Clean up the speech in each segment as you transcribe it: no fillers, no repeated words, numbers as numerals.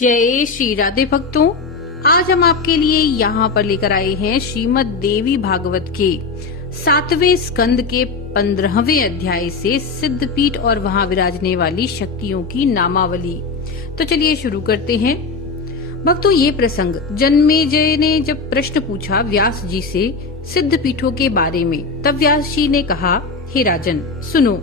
जय श्री राधे भक्तों, आज हम आपके लिए यहाँ पर लेकर आए हैं श्रीमद देवी भागवत के 7वें स्कंद के 15वें अध्याय से सिद्धपीठ और वहाँ विराजने वाली शक्तियों की नामावली। तो चलिए शुरू करते हैं। भक्तों, ये प्रसंग जन्मेजय ने जब प्रश्न पूछा व्यास जी से सिद्धपीठों के बारे में, तब व्यास जी ने कहा, हे राजन सुनो,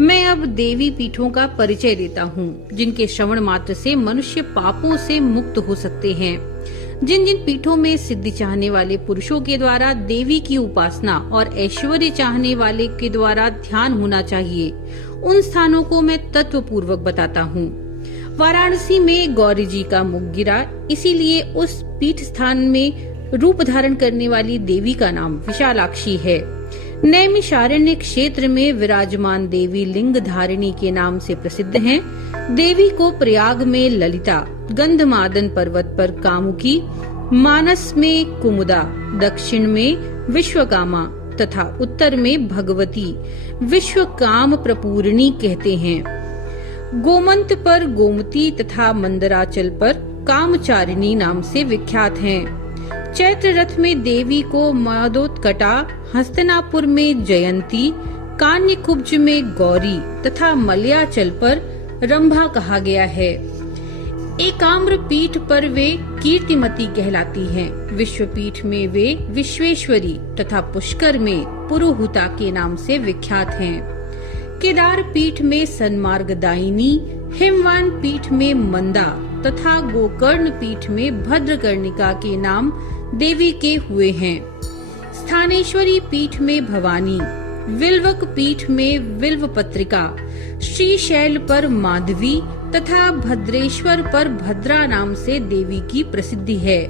मैं अब देवी पीठों का परिचय देता हूँ, जिनके श्रवण मात्र से मनुष्य पापों से मुक्त हो सकते हैं। जिन जिन पीठों में सिद्धि चाहने वाले पुरुषों के द्वारा देवी की उपासना और ऐश्वर्य चाहने वाले के द्वारा ध्यान होना चाहिए, उन स्थानों को मैं तत्व पूर्वक बताता हूँ। वाराणसी में गौरी जी का मुख गिरा, इसीलिए उस पीठ स्थान में रूप धारण करने वाली देवी का नाम विशालाक्षी है। नैमिषारण्य क्षेत्र में विराजमान देवी लिंग धारिणी के नाम से प्रसिद्ध हैं। देवी को प्रयाग में ललिता, गंधमादन पर्वत पर कामुकी, मानस में कुमुदा, दक्षिण में विश्वकामा तथा उत्तर में भगवती विश्वकाम प्रपूर्णी कहते हैं। गोमंत पर गोमती तथा मंदराचल पर कामचारिणी नाम से विख्यात हैं। चैत्र रथ में देवी को मदोत्कटा, हस्तिनापुर में जयंती, कान्यकुब्ज में गौरी तथा मलयाचल पर रंभा कहा गया है। एकाम्र पीठ पर वे कीर्तिमती कहलाती हैं। विश्वपीठ में वे विश्वेश्वरी तथा पुष्कर में पुरोहुता के नाम से विख्यात हैं। केदार पीठ में सन्मार्गदायिनी, हिमवान पीठ में मंदा तथा गोकर्ण पीठ में भद्रकर्णिका के नाम देवी के हुए हैं। स्थानेश्वरी पीठ में भवानी, विल्वक पीठ में विल्व पत्रिका, श्रीशैल पर माधवी तथा भद्रेश्वर पर भद्रा नाम से देवी की प्रसिद्धि है।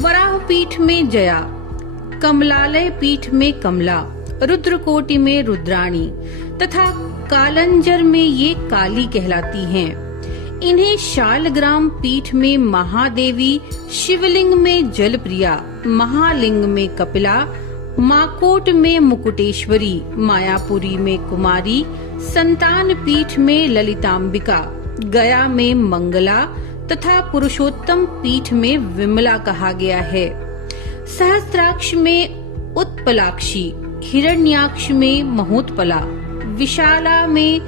वराह पीठ में जया, कमलालय पीठ में कमला, रुद्रकोटि में रुद्राणी तथा कालंजर में ये काली कहलाती हैं। इन्हें शालग्राम पीठ में महादेवी, शिवलिंग में जलप्रिया, महालिंग में कपिला, माकोट में मुकुटेश्वरी, मायापुरी में कुमारी, संतान पीठ में ललितांबिका, गया में मंगला तथा पुरुषोत्तम पीठ में विमला कहा गया है। सहस्त्राक्ष में उत्पलाक्षी, हिरण्याक्ष में महोत्पला, विशाला में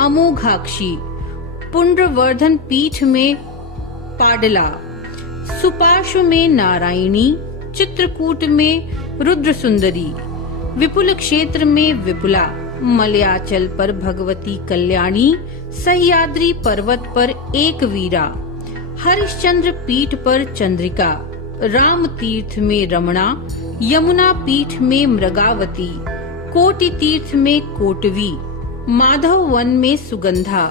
अमोघाक्षी, पुंड्रवर्धन पीठ में पाडला, सुपार्श्व में नारायणी, चित्रकूट में रुद्र सुंदरी, विपुल क्षेत्र में विपुला, मलयाचल पर भगवती कल्याणी, सह्याद्री पर्वत पर एक वीरा, हरिश्चंद्र पीठ पर चंद्रिका, राम तीर्थ में रमणा, यमुना पीठ में मृगावती, कोटि तीर्थ में कोटवी, माधव वन में सुगंधा,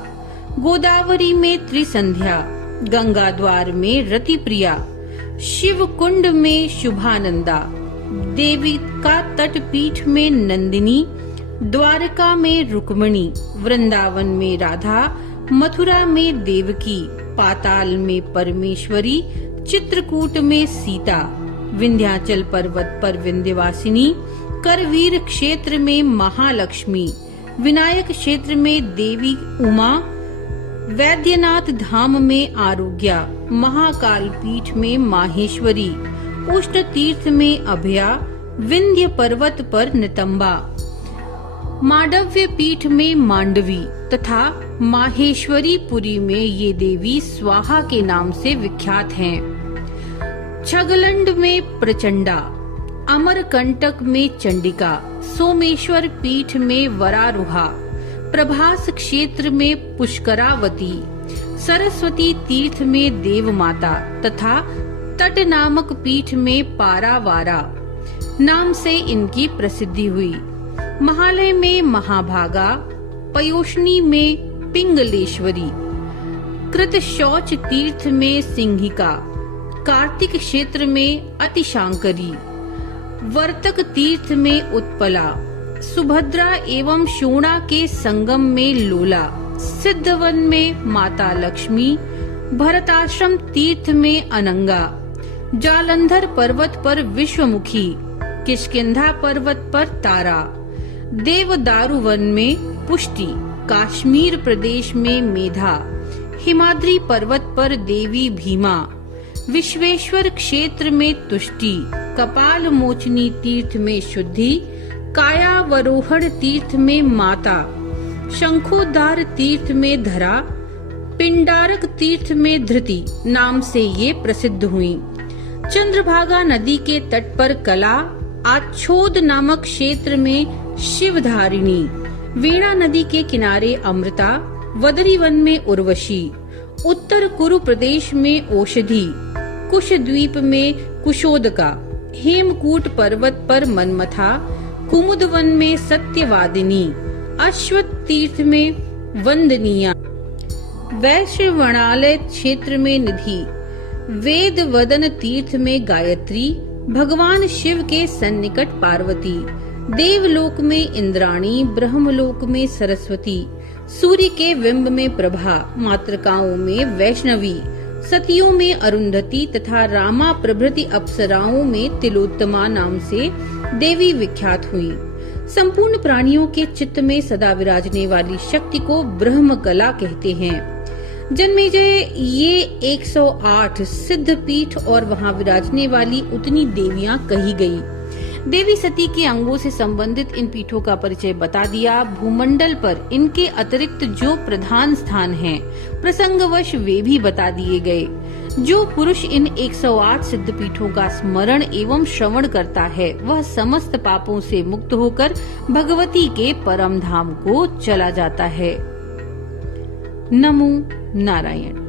गोदावरी में त्रिसंध्या, गंगा द्वार में रतिप्रिया, शिव कुंड में शुभानंदा, देवी का तट पीठ में नंदिनी, द्वारका में रुक्मणी, वृंदावन में राधा, मथुरा में देवकी, पाताल में परमेश्वरी, चित्रकूट में सीता, विंध्याचल पर्वत पर विंध्यवासिनी, करवीर क्षेत्र में महालक्ष्मी, विनायक क्षेत्र में देवी उमा, वैद्यनाथ धाम में आरोग्या, महाकाल पीठ में माहेश्वरी, उष्ण तीर्थ में अभया, विंध्य पर्वत पर नितंबा, मांडव्य पीठ में मांडवी तथा माहेश्वरी पुरी में ये देवी स्वाहा के नाम से विख्यात हैं। छगलंड में प्रचंडा, अमरकंटक में चंडिका, सोमेश्वर पीठ में वरारुहा, प्रभास क्षेत्र में पुष्करावती, सरस्वती तीर्थ में देवमाता तथा तट नामक पीठ में पारावारा नाम से इनकी प्रसिद्धि हुई। महालय में महाभागा, पयोष्णी में पिंगलेश्वरी, कृतशौच तीर्थ में सिंहिका, कार्तिक क्षेत्र में अतिशांकरी, वर्तक तीर्थ में उत्पला, सुभद्रा एवं शोणा के संगम में लोला, सिद्धवन में माता लक्ष्मी, भरताश्रम तीर्थ में अनंगा, जालंधर पर्वत पर विश्वमुखी, किष्किंधा पर्वत पर तारा, देवदारू वन में पुष्टि, काश्मीर प्रदेश में मेधा, हिमाद्री पर्वत पर देवी भीमा, विश्वेश्वर क्षेत्र में तुष्टि, कपाल मोचनी तीर्थ में शुद्धि, कायावरोहण तीर्थ में माता, शंखोद्धार तीर्थ में धरा, पिंडारक तीर्थ में धृति नाम से ये प्रसिद्ध हुई। चंद्रभागा नदी के तट पर कला, आच्छोद नामक क्षेत्र में शिवधारिणी, वीणा नदी के किनारे अमृता, वदरी वन में उर्वशी, उत्तर कुरु प्रदेश में औषधि, कुश द्वीप में कुशोदका, हेमकूट पर्वत पर मनमथा, कुमुद वन में सत्यवादिनी, अश्वत्थ तीर्थ में वंदनिया, वैश्रवणालय क्षेत्र में निधि, वेद वदन तीर्थ में गायत्री, भगवान शिव के सन्निकट पार्वती, देवलोक में इंद्राणी, ब्रह्मलोक में सरस्वती, सूर्य के बिंब में प्रभा, मातृकाओं में वैष्णवी, सतियों में अरुंधति तथा रामा प्रभृति अप्सराओं में तिलोत्तमा नाम से देवी विख्यात हुई। संपूर्ण प्राणियों के चित्त में सदा विराजने वाली शक्ति को ब्रह्म कला कहते हैं। जन्मेजय ये 108 सिद्ध पीठ और वहाँ विराजने वाली उतनी देवियां कही गई। देवी सती के अंगों से संबंधित इन पीठों का परिचय बता दिया। भूमंडल पर इनके अतिरिक्त जो प्रधान स्थान हैं, प्रसंगवश वे भी बता दिए गए। जो पुरुष इन 108 सिद्ध पीठों का स्मरण एवं श्रवण करता है, वह समस्त पापों से मुक्त होकर भगवती के परम धाम को चला जाता है। नमो नारायण।